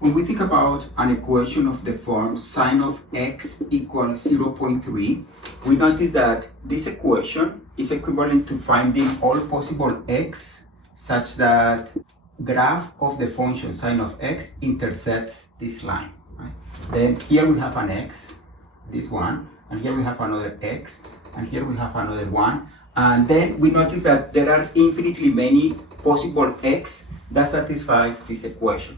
When we think about an equation of the form sine of x equals 0.3, we notice that this equation is equivalent to finding all possible x such that graph of the function sine of x intersects this line. Right? Then here we have an x, this one, and here we have another x, and here we have another one. And then we notice that there are infinitely many possible x that satisfies this equation.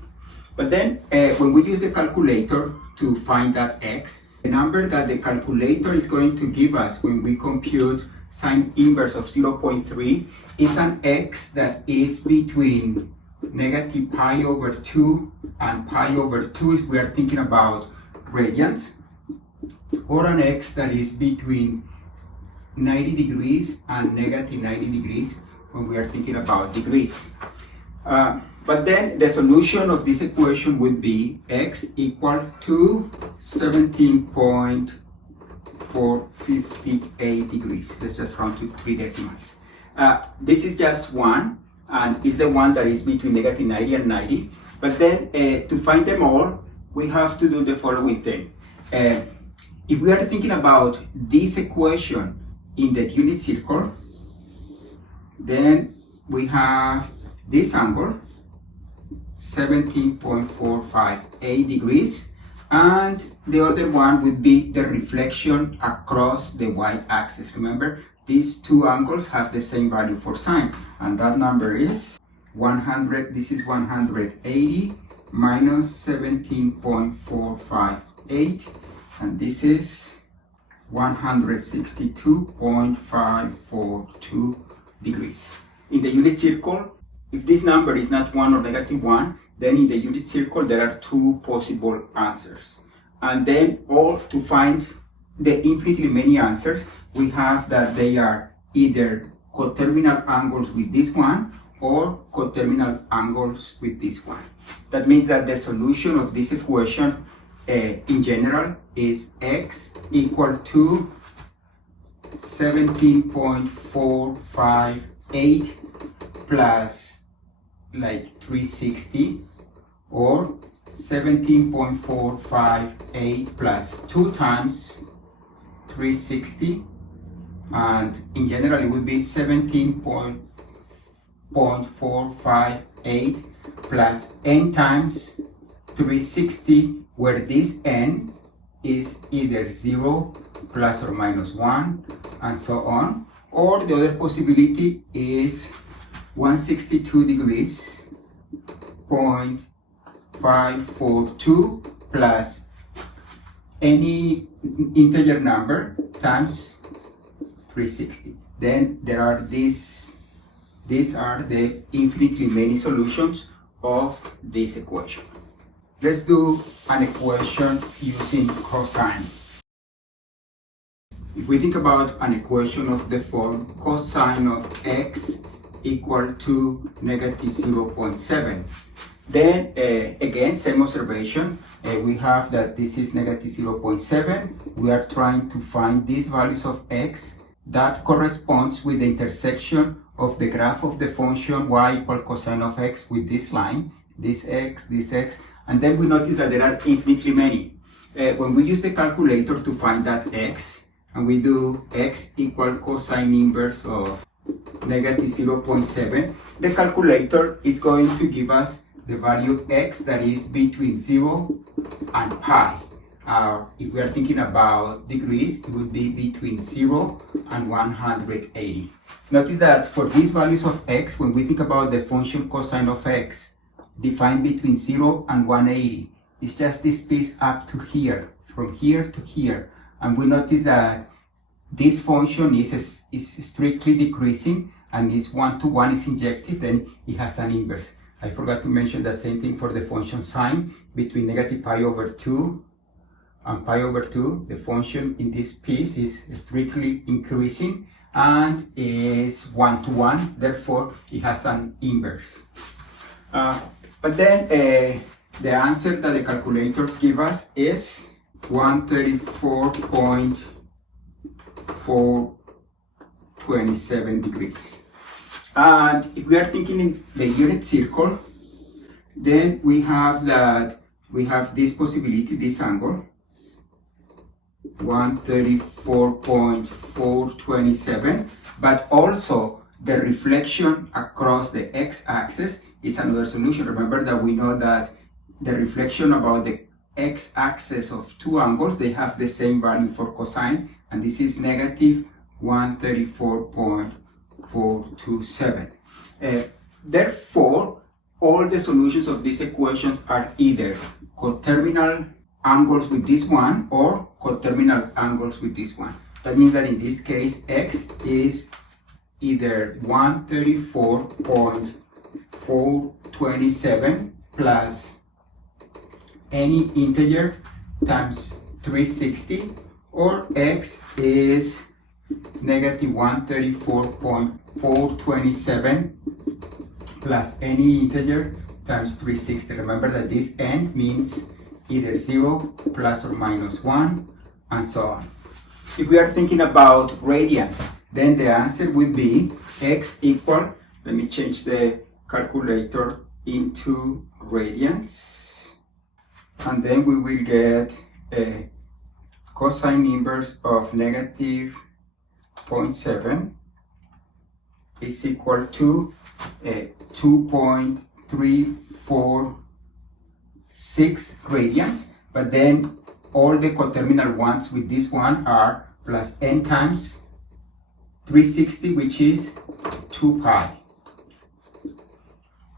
But then when we use the calculator to find that x, the number that the calculator is going to give us when we compute sine inverse of 0.3 is an x that is between negative pi over 2 and pi over 2 if we are thinking about radians, or an x that is between 90 degrees and negative 90 degrees when we are thinking about degrees. But then the solution of this equation would be x equals to 17.458 degrees. Let's just round to 3 decimals. This is just one, and is the one that is between negative 90 and 90. But then to find them all, we have to do the following thing. If we are thinking about this equation in the unit circle, then we have this angle, 17.458 degrees, and the other one would be the reflection across the y-axis. Remember, these two angles have the same value for sine, and that number is 100. This is 180 minus 17.458, and this is 162.542 degrees. In the unit circle, if this number is not 1 or negative 1, then in the unit circle there are two possible answers. And then all to find the infinitely many answers, we have that they are either coterminal angles with this one or coterminal angles with this one. That means that the solution of this equation in general is x equal to 17.458 plus like 360, or 17.458 plus 2 times 360, and in general it would be 17.458 plus n times 360, where this n is either 0, plus or minus 1, and so on. Or the other possibility is 162 degrees, 0.542 plus any integer number times 360. Then there are these are the infinitely many solutions of this equation. Let's do an equation using cosine. If we think about an equation of the form cosine of x equal to negative 0.7, then again, same observation, we have that this is negative 0.7. We are trying to find these values of x that corresponds with the intersection of the graph of the function y equal cosine of x with this line, this x, and then we notice that there are infinitely many. When we use the calculator to find that x, and we do x equal cosine inverse of negative 0.7, the calculator is going to give us the value x that is between 0 and pi. If we are thinking about degrees, it would be between 0 and 180. Notice that for these values of x, when we think about the function cosine of x defined between 0 and 180, it's just this piece up to here, from here to here. And we notice that this function is strictly decreasing, and is 1 to 1 is injective, then it has an inverse. I forgot to mention the same thing for the function sine. Between negative pi over 2 and pi over 2, the function in this piece is strictly increasing and is 1 to 1, therefore it has an inverse. But then the answer that the calculator gives us is 134.427 degrees. And if we are thinking in the unit circle, then we have that we have this possibility, this angle, 134.427, but also the reflection across the x-axis is another solution. Remember that we know that the reflection about the x-axis of two angles, they have the same value for cosine, and this is negative 134.427. Therefore, all the solutions of these equations are either coterminal angles with this one or coterminal angles with this one. That means that in this case, x is either 134.427 plus any integer times 360, or x is negative 134.427 plus any integer times 360. Remember that this n means either 0, plus or minus 1, and so on. If we are thinking about radians, then the answer would be x equal, let me change the calculator into radians, and then we will get a cosine inverse of negative 0.7 is equal to 2.346 radians, but then all the coterminal ones with this one are plus n times 360, which is 2 pi.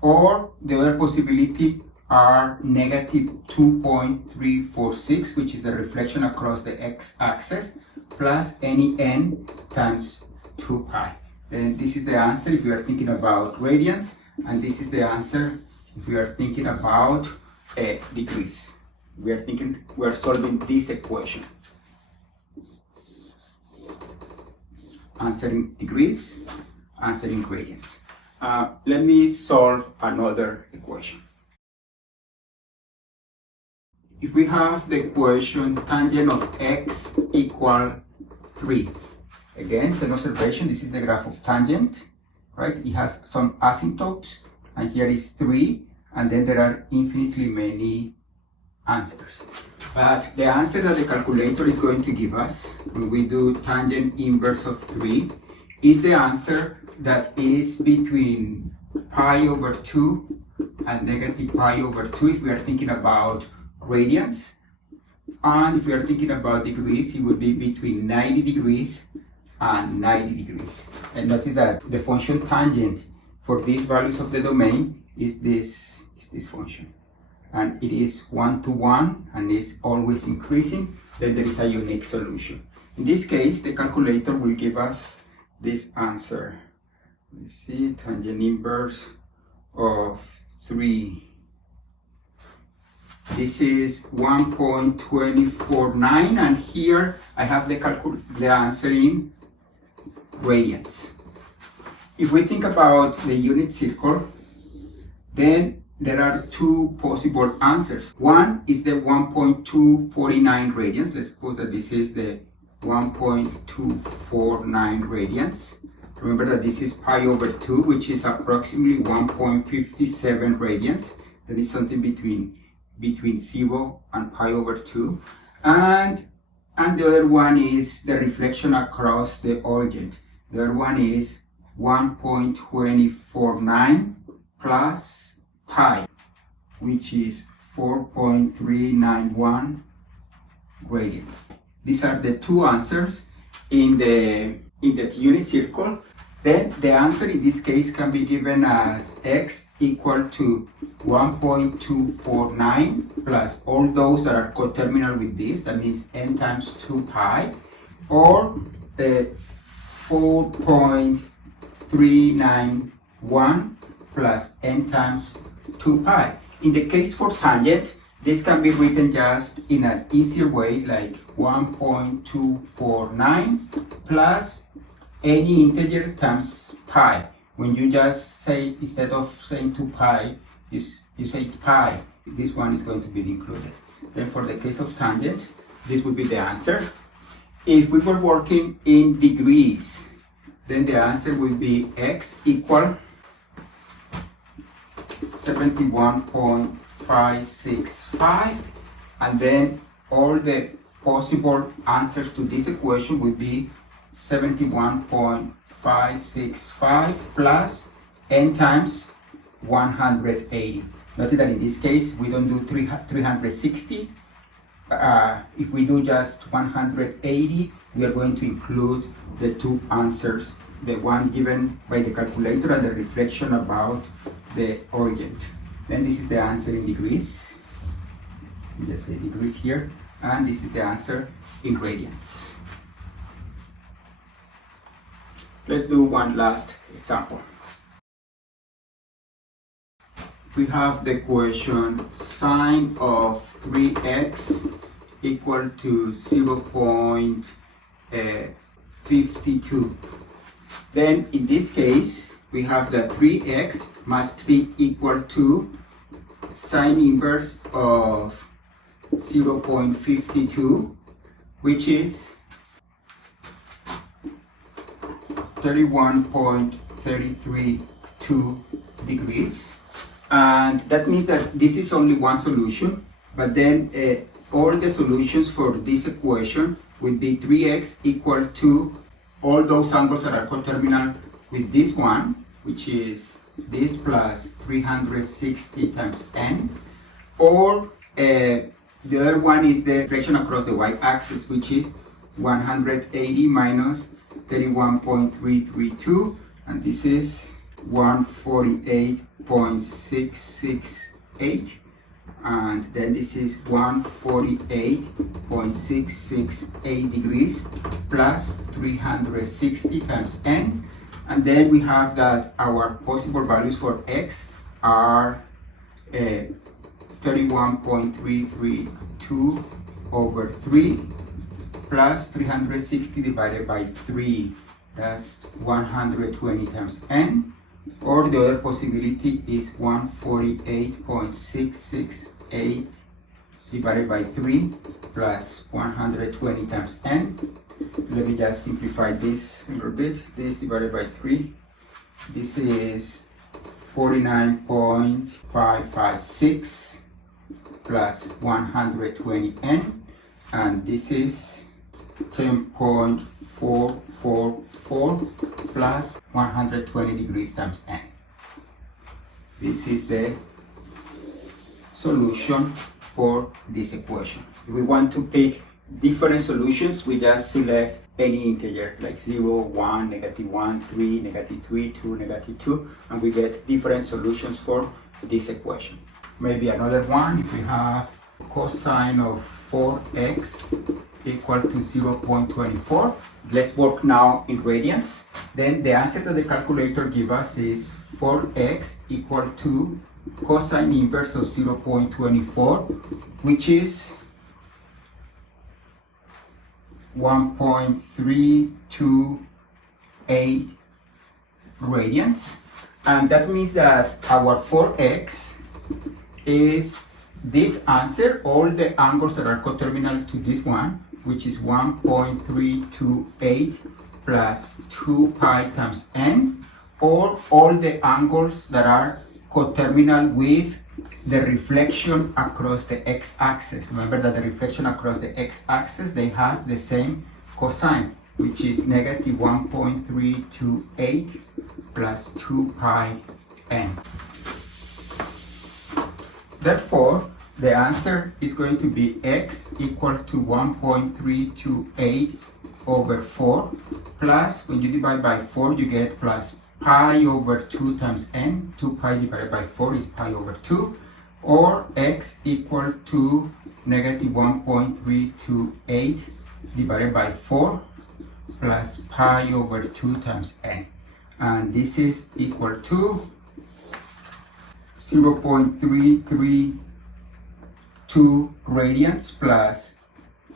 Or the other possibility are negative 2.346, which is the reflection across the x-axis, plus any n times 2 pi. Then this is the answer if we are thinking about radians, and this is the answer if we are thinking about degrees. We are solving this equation. Answering degrees, answering radians. Let me solve another equation. If we have the equation tangent of x equal 3, again, same observation, this is the graph of tangent, right? It has some asymptotes, and here is 3, and then there are infinitely many answers. But the answer that the calculator is going to give us when we do tangent inverse of 3 is the answer that is between pi over 2 and negative pi over 2 if we are thinking about radians. And if we are thinking about degrees, it would be between 90 degrees and 90 degrees. And notice that the function tangent for these values of the domain is this function. And it is 1 to 1 and is always increasing, then there is a unique solution. In this case, the calculator will give us this answer. Let's see, tangent inverse of 3. This is 1.249, and here I have the answer in radians. If we think about the unit circle, then there are two possible answers. One is the 1.249 radians. Let's suppose that this is the 1.249 radians. Remember that this is pi over 2, which is approximately 1.57 radians. That is something between 0 and pi over 2. And the other one is the reflection across the origin. The other one is 1.249 plus pi, which is 4.391 radians. These are the two answers in the unit circle. Then the answer in this case can be given as x equal to 1.249 plus all those that are coterminal with this, that means n times 2 pi, or 4.391 plus n times 2 pi. In the case for tangent, this can be written just in an easier way, like 1.249 plus any integer times pi. When you just say, instead of saying 2 pi, you say pi, this one is going to be included. Then for the case of tangent, this would be the answer. If we were working in degrees, then the answer would be x equal 71.5 1.565, and then all the possible answers to this equation would be 71.565 plus n times 180. Notice that in this case we don't do 360. If we do just 180, we are going to include the two answers, the one given by the calculator and the reflection about the origin. Then this is the answer in degrees. Just say degrees here, and this is the answer in radians. Let's do one last example. We have the equation sine of 3x equal to 0.52. Then in this case, we have that 3x must be equal to sine inverse of 0.52, which is 31.332 degrees. And that means that this is only one solution, but then all the solutions for this equation would be 3x equal to all those angles that are coterminal with this one, which is this plus 360 times n, or the other one is the reflection across the y-axis, which is 180 minus 31.332, and this is 148.668, and then this is 148.668 degrees plus 360 times n, and then we have that our possible values for x are 31.332 over 3 plus 360 divided by 3, that's 120 times n. Or the other possibility is 148.668 divided by 3 plus 120 times n. Let me just simplify this a little bit. This divided by 3, this is 49.556 plus 120 n, and this is 10.444 plus 120 degrees times n. This is the solution for this equation. If we want to pick different solutions, we just select any integer like 0, 1, -1, 3, -3, 2, -2, and we get different solutions for this equation. Maybe another one, if we have cosine of 4x equals to 0.24. Let's work now in radians. Then the answer that the calculator gives us is 4x equal to cosine inverse of 0.24, which is 1.328 radians. And that means that our 4x is this answer, all the angles that are coterminal to this one, which is 1.328 plus 2 pi times n, or all the angles that are coterminal with the reflection across the x-axis. Remember that the reflection across the x-axis, they have the same cosine, which is negative 1.328 plus 2 pi n. Therefore, the answer is going to be x equal to 1.328 over 4 plus, when you divide by 4, you get plus pi over 2 times n. 2 pi divided by 4 is pi over 2, or x equal to negative 1.328 divided by 4 plus pi over 2 times n. And this is equal to 0.332 radians plus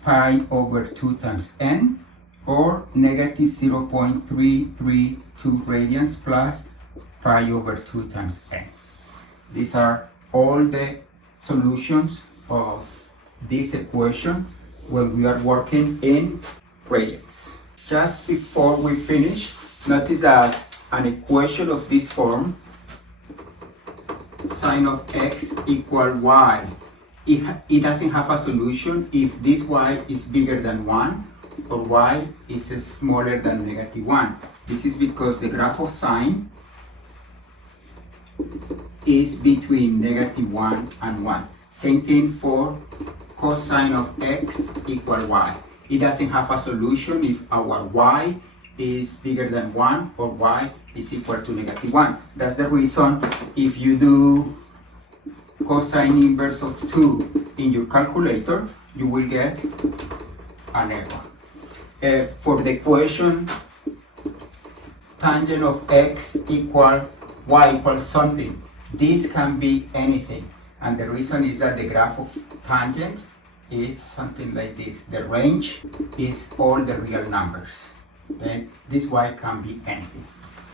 pi over 2 times n, or negative 0.332 radians plus pi over 2 times n. These are all the solutions of this equation when we are working in radians. Just before we finish, notice that an equation of this form sine of x equal y. It doesn't have a solution if this y is bigger than 1 or y is smaller than -1. This is because the graph of sine is between -1 and 1. Same thing for cosine of x equal y. It doesn't have a solution if our y is bigger than 1 or y is equal to -1. That's the reason if you do cosine inverse of 2 in your calculator, you will get an error. For the equation tangent of x equal y equals something, this can be anything. And the reason is that the graph of tangent is something like this. The range is all the real numbers. Then this y can be anything.